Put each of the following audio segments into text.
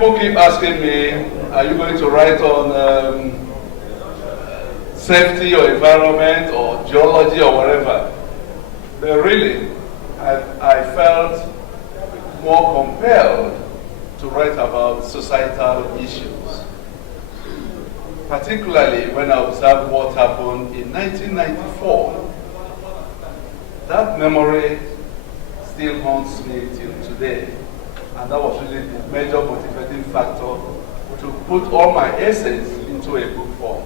People keep asking me, are you going to write on safety or environment or geology or whatever? But really, I felt more compelled to write about societal issues, particularly when I observed what happened in 1994. That memory still haunts me till today, and that was really the major motivating factor to put all my essays into a book form.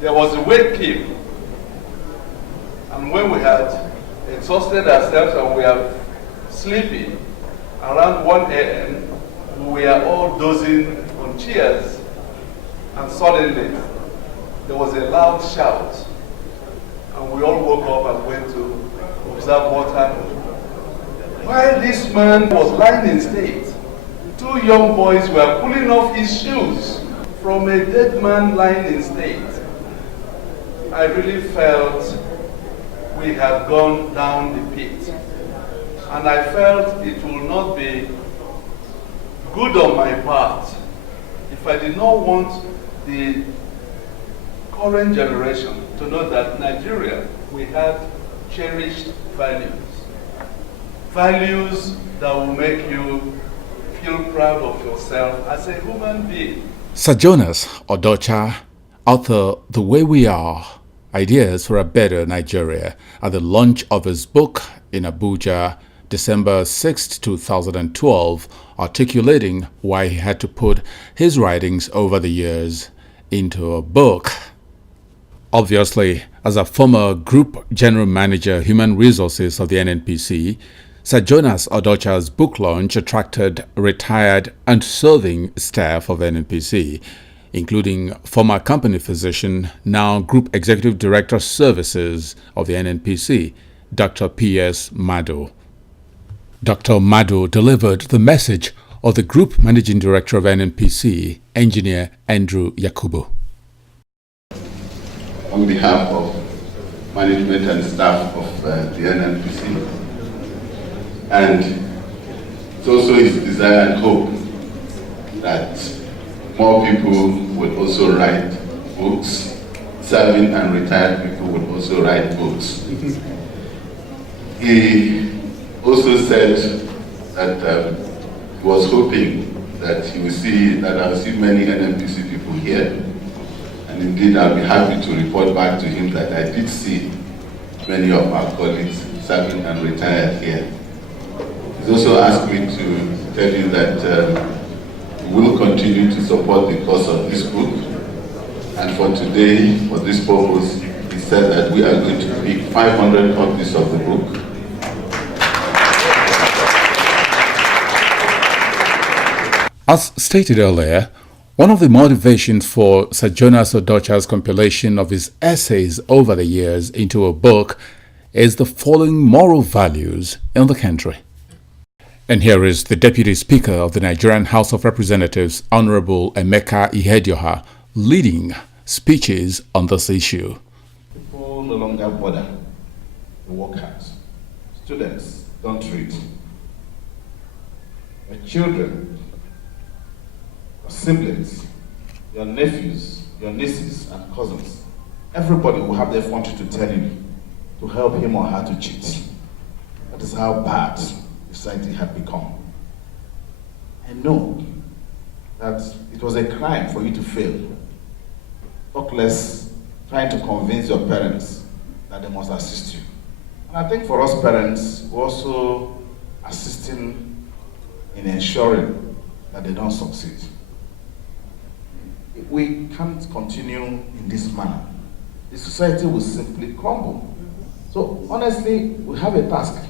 There was a wake keep, and when we had exhausted ourselves and we were sleeping, around 1 a.m., we were all dozing on chairs, and suddenly there was a loud shout, and we all woke up and went to observe what happened. While this man was lying in state, 2 young boys were pulling off his shoes from a dead man lying in state. I really felt we had gone down the pit, and I felt it would not be good on my part if I did not want the current generation to know that Nigeria, we had cherished values. Values that will make you feel proud of yourself as a human being. Sir Jonas Odocha, author The Way We Are, Ideas for a Better Nigeria, at the launch of his book in Abuja, December 6, 2012, articulating why he had to put his writings over the years into a book. Obviously, as a former Group General Manager, Human Resources of the NNPC, Sir Jonas Odocha's book launch attracted retired and serving staff of NNPC, including former company physician, now Group Executive Director Services of the NNPC, Dr. P.S. Mado. Dr. Mado delivered the message of the Group Managing Director of NNPC, Engineer Andrew Yakubu. On behalf of management and staff of the NNPC, and it's also his desire and hope that more people would also write books, serving and retired people would also write books. He also said that he was hoping that he will see that I'll see many NNPC people here. And indeed, I'll be happy to report back to him that I did see many of our colleagues serving and retired here. He's also asked me to tell you that we will continue to support the cause of this book. And for today, for this purpose, he said that we are going to pick 500 copies of the book. As stated earlier, one of the motivations for Sir Jonas Odocha's compilation of his essays over the years into a book is the following moral values in the country. And here is the Deputy Speaker of the Nigerian House of Representatives, Honorable Emeka Ihedioha, leading speeches on this issue. People no longer bother the workers. Students don't read. Your children, your siblings, your nephews, your nieces and cousins, everybody will have their fortune to tell you to help him or her to cheat. That is how bad society had become. I know that it was a crime for you to fail. Talk less trying to convince your parents that they must assist you. And I think for us parents, we're also assisting in ensuring that they don't succeed. We can't continue in this manner. The society will simply crumble. So honestly, we have a task.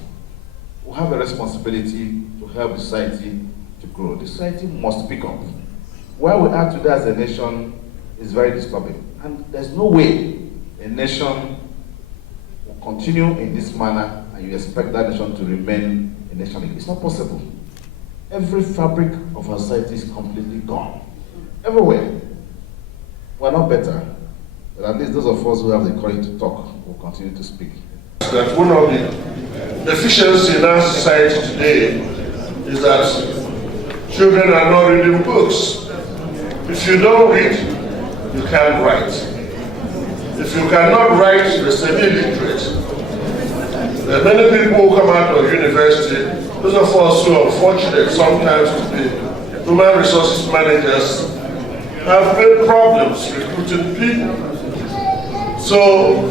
We have a responsibility to help the society to grow. The society must pick up. Where we are today as a nation is very disturbing. And there's no way a nation will continue in this manner and you expect that nation to remain a nation. It's not possible. Every fabric of our society is completely gone. Everywhere. We're not better, but at least those of us who have the courage to talk will continue to speak. That one of the deficiencies in our society today is that children are not reading books. If you don't read, you can't write. If you cannot write, you're semi-literate. There are many people who come out of university, those of us who are fortunate sometimes to be human resources managers, have great problems recruiting people. So,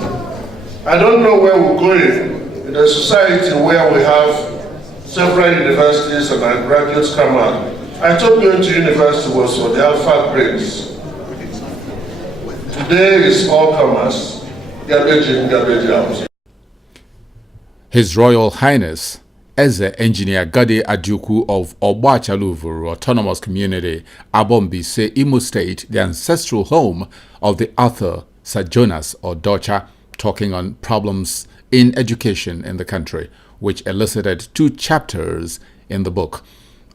I don't know where we're going in a society where we have several universities and our graduates come out. I thought going to university was for the alpha grades. Today is all comers, garbage in, garbage out. His Royal Highness Eze Engineer Aghadi Ajuku of Ogbachaluvuru Autonomous Community, Abombise, Imo State, the ancestral home of the author Sir Jonas Odocha, talking on problems in education in the country, which elicited 2 chapters in the book.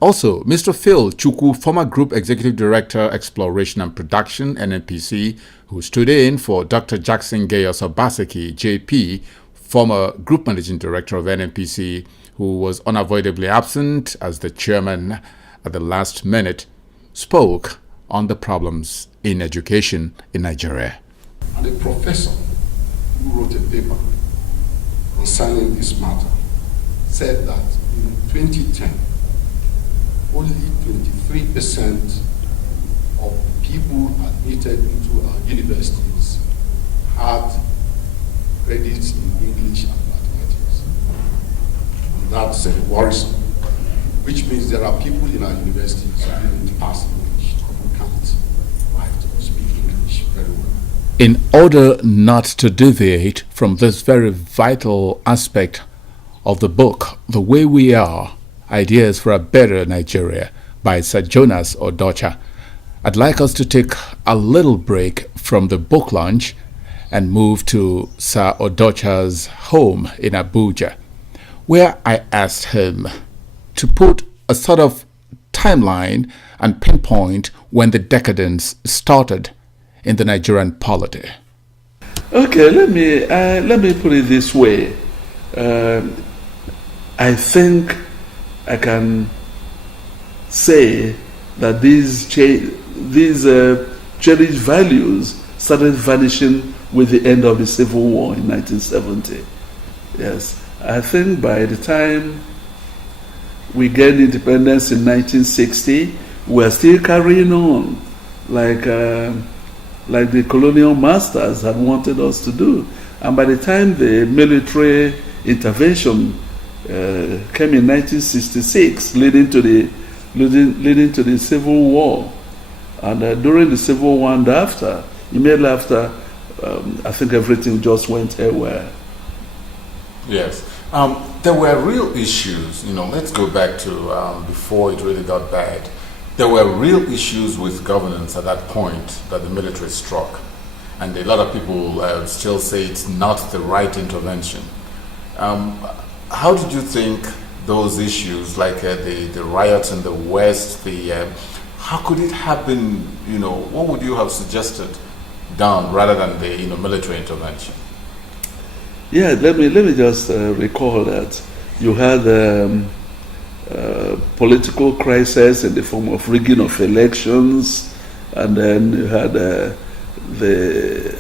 Also, Mr. Phil Chukwu, former Group Executive Director, Exploration and Production, NNPC, who stood in for Dr. Jackson Gayos Obaseki, JP, former Group Managing Director of NNPC, who was unavoidably absent as the chairman at the last minute, spoke on the problems in education in Nigeria. And a professor who wrote a paper concerning this matter said that in 2010, only 23% of people admitted into our universities had credits in English and mathematics. And that's worrisome, which means there are people in our universities who didn't pass English, who can't write or speak English very well. In order not to deviate from this very vital aspect of the book, The Way We Are, Ideas for a Better Nigeria by Sir Jonas Odocha, I'd like us to take a little break from the book launch and move to Sir Odocha's home in Abuja, where I asked him to put a sort of timeline and pinpoint when the decadence started in the Nigerian polity. Okay, let me put it this way. I think I can say that these cherished values started vanishing with the end of the Civil War in 1970. Yes, I think by the time we gained independence in 1960, we're still carrying on like the colonial masters had wanted us to do. And by the time the military intervention came in 1966, leading to the Civil War, and during the Civil War and after, immediately after, I think everything just went haywire. Yes. There were real issues, let's go back to before it really got bad. There were real issues with governance at that point that the military struck. And a lot of people still say it's not the right intervention. How did you think those issues, like the riots in the West, how could it have been, what would you have suggested done rather than the military intervention? Yeah, let me just recall that you had political crisis in the form of rigging of elections, and then you had the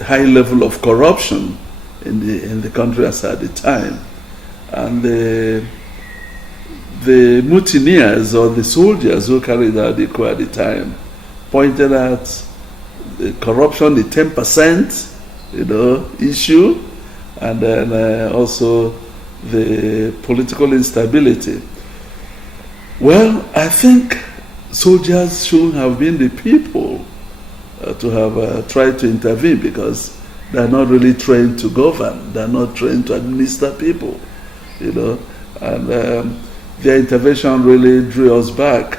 high level of corruption in the country as at the time, and the mutineers or the soldiers who carried out the coup at the time pointed out the corruption, the 10% issue, and then also the political instability. Well, I think soldiers shouldn't have been the people to have tried to intervene, because they're not really trained to govern. They're not trained to administer people, and their intervention really drew us back.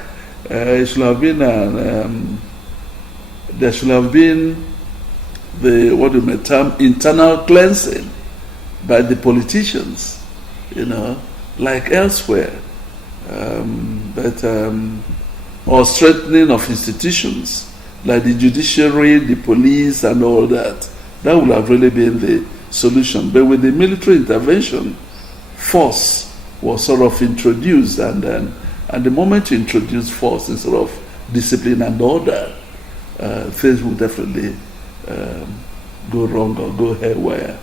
It should have been there should have been the term internal cleansing by the politicians, like elsewhere. Or strengthening of institutions like the judiciary, the police, and all that. That would have really been the solution. But with the military intervention, force was sort of introduced, and then And the moment you introduce force instead of discipline and order, things will definitely go wrong or go haywire.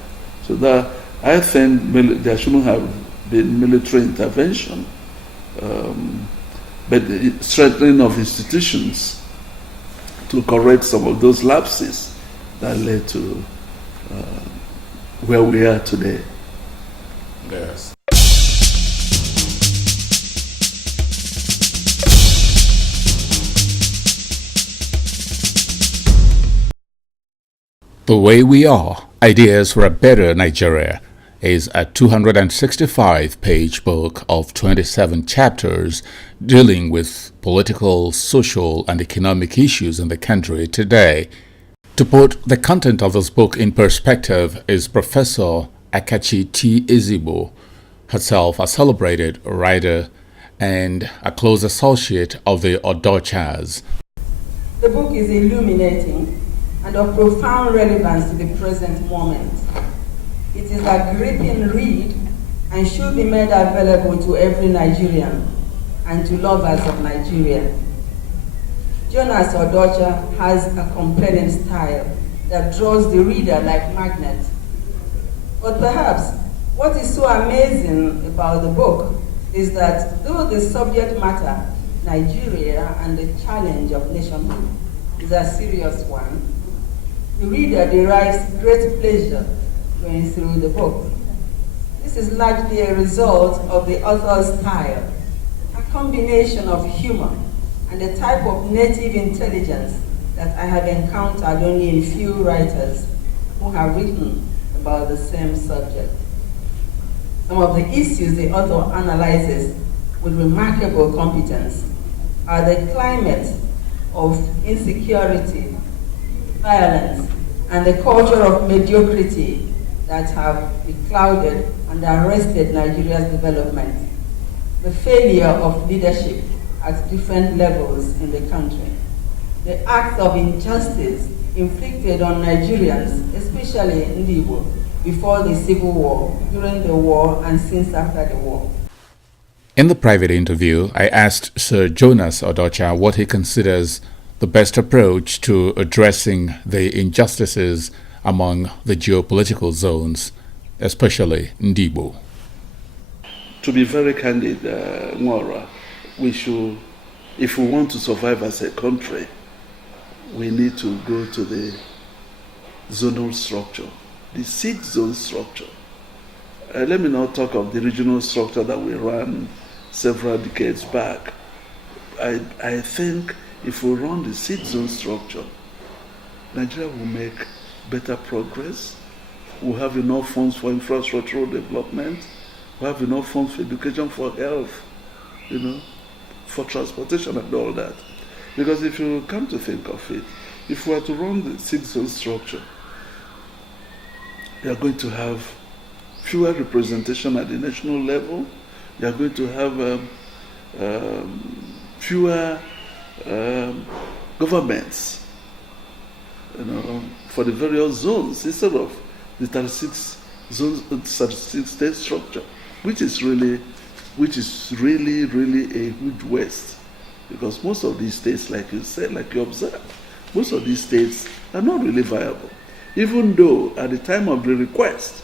So that I think there shouldn't have been military intervention, but the strengthening of institutions to correct some of those lapses that led to where we are today. Yes. The Way We Are, Ideas for a Better Nigeria, is a 265-page book of 27 chapters dealing with political, social, and economic issues in the country today. To put the content of this book in perspective is Professor Akachi T. Ezigbo, herself a celebrated writer and a close associate of the Odochas. The book is illuminating and of profound relevance to the present moment. It is a gripping read and should be made available to every Nigerian and to lovers of Nigeria. Jonas Odocha has a compelling style that draws the reader like magnet. But perhaps what is so amazing about the book is that though the subject matter, Nigeria and the challenge of nationhood, is a serious one, the reader derives great pleasure going through the book. This is largely a result of the author's style, a combination of humor and a type of native intelligence that I have encountered only in few writers who have written about the same subject. Some of the issues the author analyzes with remarkable competence are the climate of insecurity, violence, and the culture of mediocrity that have beclouded and arrested Nigeria's development, the failure of leadership at different levels in the country, the acts of injustice inflicted on Nigerians, especially in Igbo, before the Civil War, during the war, and since after the war. In the private interview, I asked Sir Jonas Odocha what he considers the best approach to addressing the injustices among the geopolitical zones, especially Ndibo. To be very candid, Nwora, we should, if we want to survive as a country, we need to go to the zonal structure, the 6-zone structure. Let me not talk of the regional structure that we ran several decades back. I think if we run the 6-zone structure, Nigeria will make better progress. We'll have enough funds for infrastructural development. We'll have enough funds for education, for health, for transportation and all that. Because if you come to think of it, if we are to run the 6-zone structure, we are going to have fewer representation at the national level. We are going to have fewer governments, for the various zones instead of the 36 zones, 36 state structure, which is really a huge waste, because most of these states, like you said, like you observed, most of these states are not really viable. Even though at the time of the request,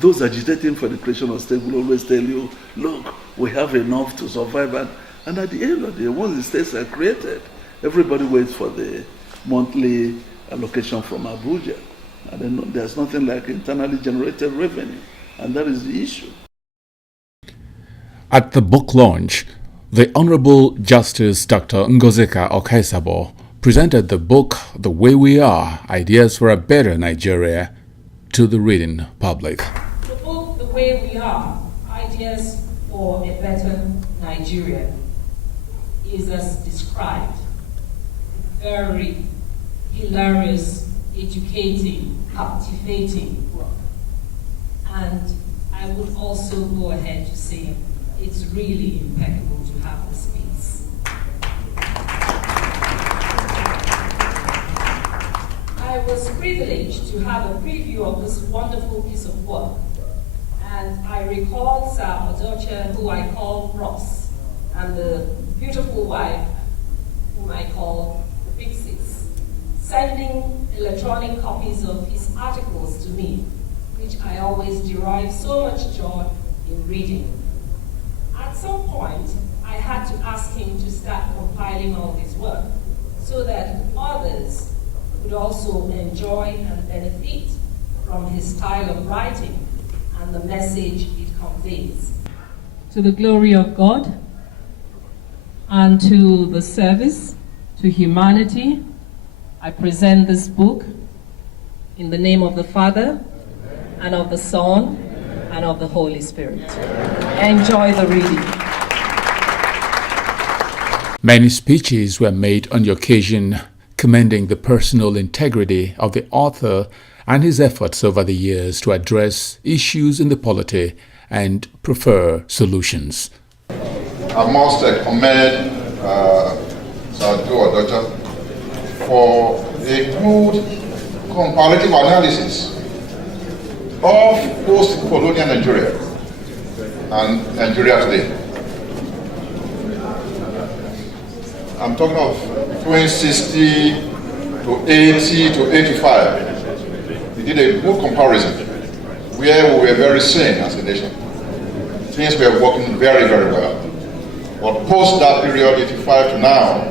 those agitating for the creation of state will always tell you, look, we have enough to survive. And at the end of the day, once the states are created, everybody waits for the monthly allocation from Abuja. And then there's nothing like internally generated revenue. And that is the issue. At the book launch, the Honorable Justice Dr. Ngozika Okaisabo presented the book The Way We Are, Ideas for a Better Nigeria, to the reading public. The book The Way We Are, Ideas for a Better Nigeria, is as described, very hilarious, educating, captivating work. And I would also go ahead to say it's really impeccable to have this piece. I was privileged to have a preview of this wonderful piece of work, and And I recall Sir Odocha, who I call Ross, and the beautiful wife, whom I call the Big Sis, sending electronic copies of his articles to me, which I always derive so much joy in reading. At some point, I had to ask him to start compiling all this work so that others would also enjoy and benefit from his style of writing and the message it conveys. To the glory of God and to the service to humanity, I present this book in the name of the Father and of the Son and of the Holy Spirit. Enjoy the reading. Many speeches were made on the occasion commending the personal integrity of the author and his efforts over the years to address issues in the polity and prefer solutions. I must commend Sir Jonas Odocha for a good comparative analysis of post-colonial Nigeria and Nigeria today. I'm talking of between 60 to 80 to 85. We did a good comparison where we were very sane as a nation. Things were working very, very well. But post that period, 85 to now,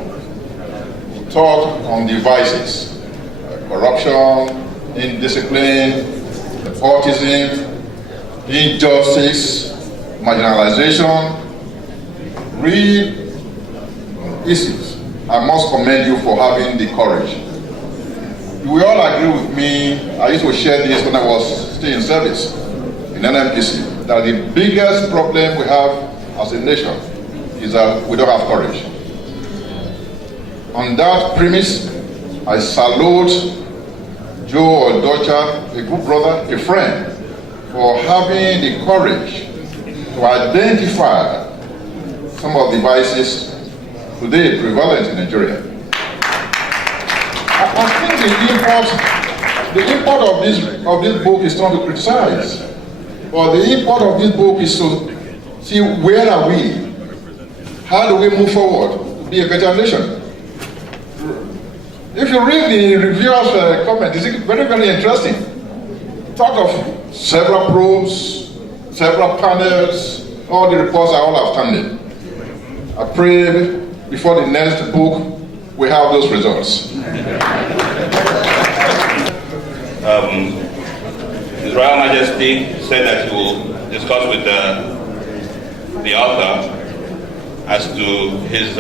we talk on the vices, corruption, indiscipline, nepotism, injustice, marginalization, real issues. I must commend you for having the courage. You will all agree with me. I used to share this when I was still in service in NMPC, that the biggest problem we have as a nation is that we don't have courage. On that premise, I salute Joe Odocha, a good brother, a friend, for having the courage to identify some of the vices today prevalent in Nigeria. I think the import of this book is not to criticize, but the import of this book is to see where are we, how do we move forward to be a better nation. If you read the reviewer's comment, it's very, very interesting. Talk of several probes, several panels, all the reports are all outstanding. I pray before the next book, we have those results. His Royal Majesty said that he will discuss with the author as to his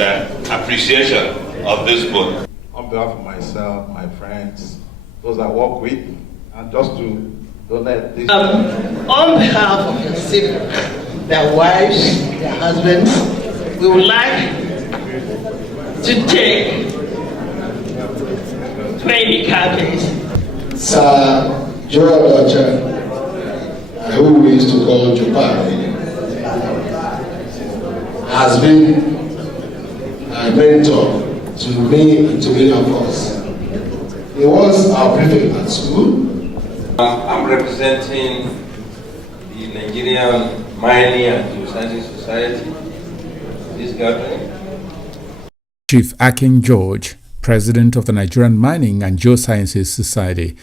appreciation of this book. On behalf of myself, my friends, those I work with, and just to donate this. On behalf of your siblings, their wives, their husbands, we would like to take 20 copies. Sir Jonas Odocha, who we used to call Jupai, has been a mentor to me and to many of us. He was our prefect at school. I'm representing the Nigerian Mining and Geosciences Society, this gathering. Chief Akin George, President of the Nigerian Mining and Geosciences Society,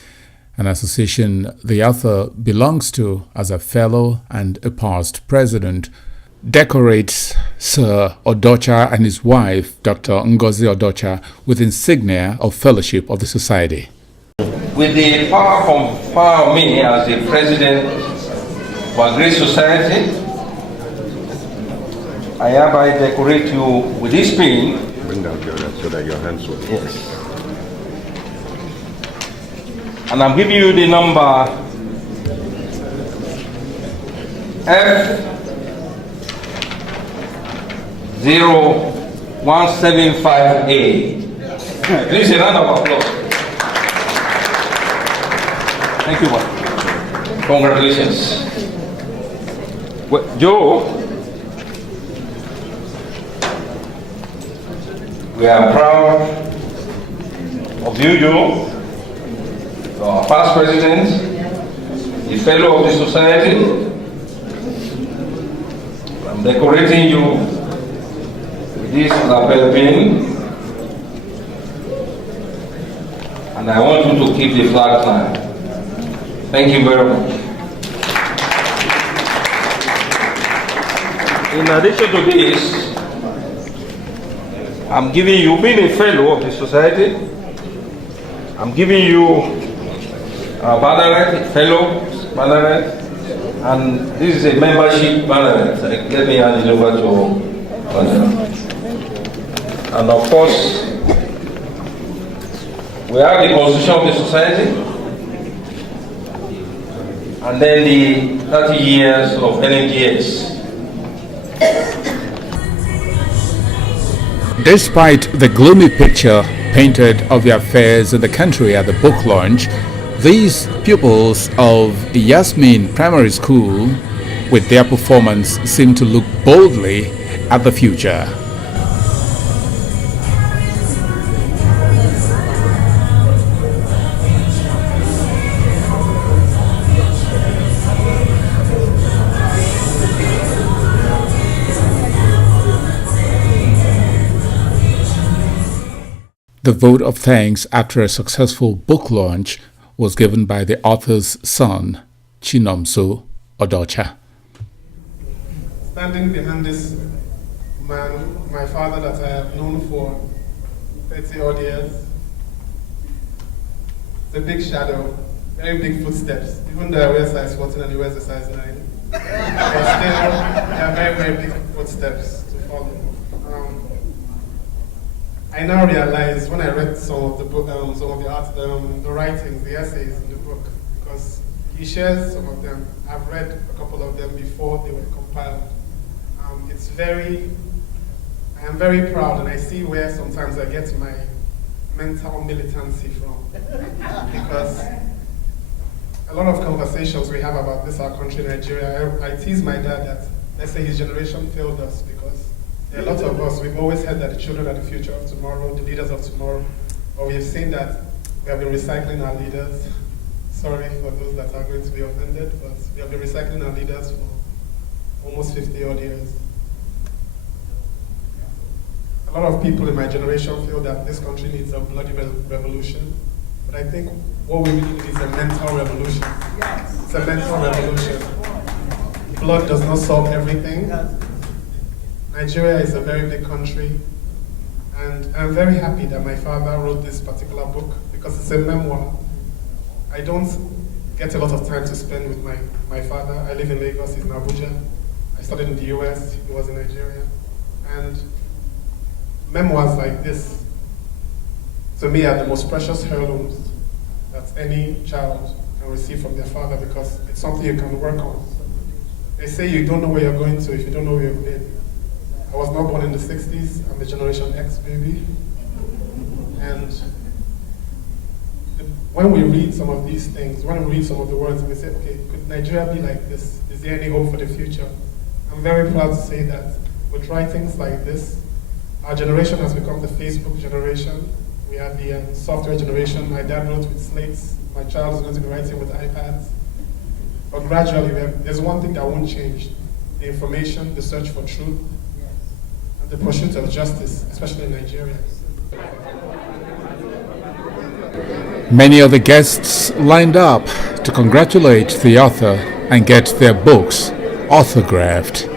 an association the author belongs to as a fellow and a past president, decorates Sir Odocha and his wife, Dr. Ngozi Odocha, with insignia of fellowship of the society. With the power conferred on me as the president of a great society, I hereby decorate you with this pin. Bring down so that your hands will. Yes. And I'm giving you the number F0175A. Please a round of applause. Thank you, man. Congratulations. Well, Joe, we are proud of you, Joe, our past president, the fellow of the society, I'm decorating you with this lapel pin, and I want you to keep the flag flying. Thank you very much. In addition to this, I'm giving you, being a fellow of the society, I'm giving you a banner, fellow banner, and this is a membership banner. Let me hand it over to banner. And of course, we have the constitution of the society, and then the 30 years of NNGS. Despite the gloomy picture painted of the affairs in the country at the book launch, these pupils of Yasmin Primary School, with their performance, seem to look boldly at the future. The vote of thanks after a successful book launch was given by the author's son, Jonas Odocha. Standing behind this man, my father that I have known for 30 odd years, it's a big shadow, very big footsteps. Even though I wear size 14 and he wears a size 9, but still, there are very, very big footsteps to follow. I now realize when I read some of the book, some of the art, the writings, the essays in the book, because he shares some of them. I've read a couple of them before they were compiled. I am very proud, and I see where sometimes I get my mental militancy from, because a lot of conversations we have about this, our country, Nigeria, I tease my dad that, let's say his generation failed us, because there are lots of us, we've always heard that the children are the future of tomorrow, the leaders of tomorrow, but we've seen that we have been recycling our leaders. Sorry for those that are going to be offended, but we have been recycling our leaders for almost 50 odd years. A lot of people in my generation feel that this country needs a bloody revolution, but I think what we really need is a mental revolution. It's a mental revolution. Blood does not solve everything. Nigeria is a very big country, and I'm very happy that my father wrote this particular book because it's a memoir. I don't get a lot of time to spend with my father. I live in Lagos, he's in Abuja. I studied in the US, he was in Nigeria. And memoirs like this, to me, are the most precious heirlooms that any child can receive from their father, because it's something you can work on. They say you don't know where you're going to if you don't know where you've been. I was not born in the 60s, I'm a Generation X baby. And when we read some of these things, when we read some of the words, we say, okay, could Nigeria be like this? Is there any hope for the future? I'm very proud to say that with writings like this, our generation has become the Facebook generation. We have the software generation. My dad wrote with slates. My child is going to be writing with iPads. But gradually, there's one thing that won't change: the information, the search for truth, and the pursuit of justice, especially in Nigeria. Many of the guests lined up to congratulate the author and get their books autographed.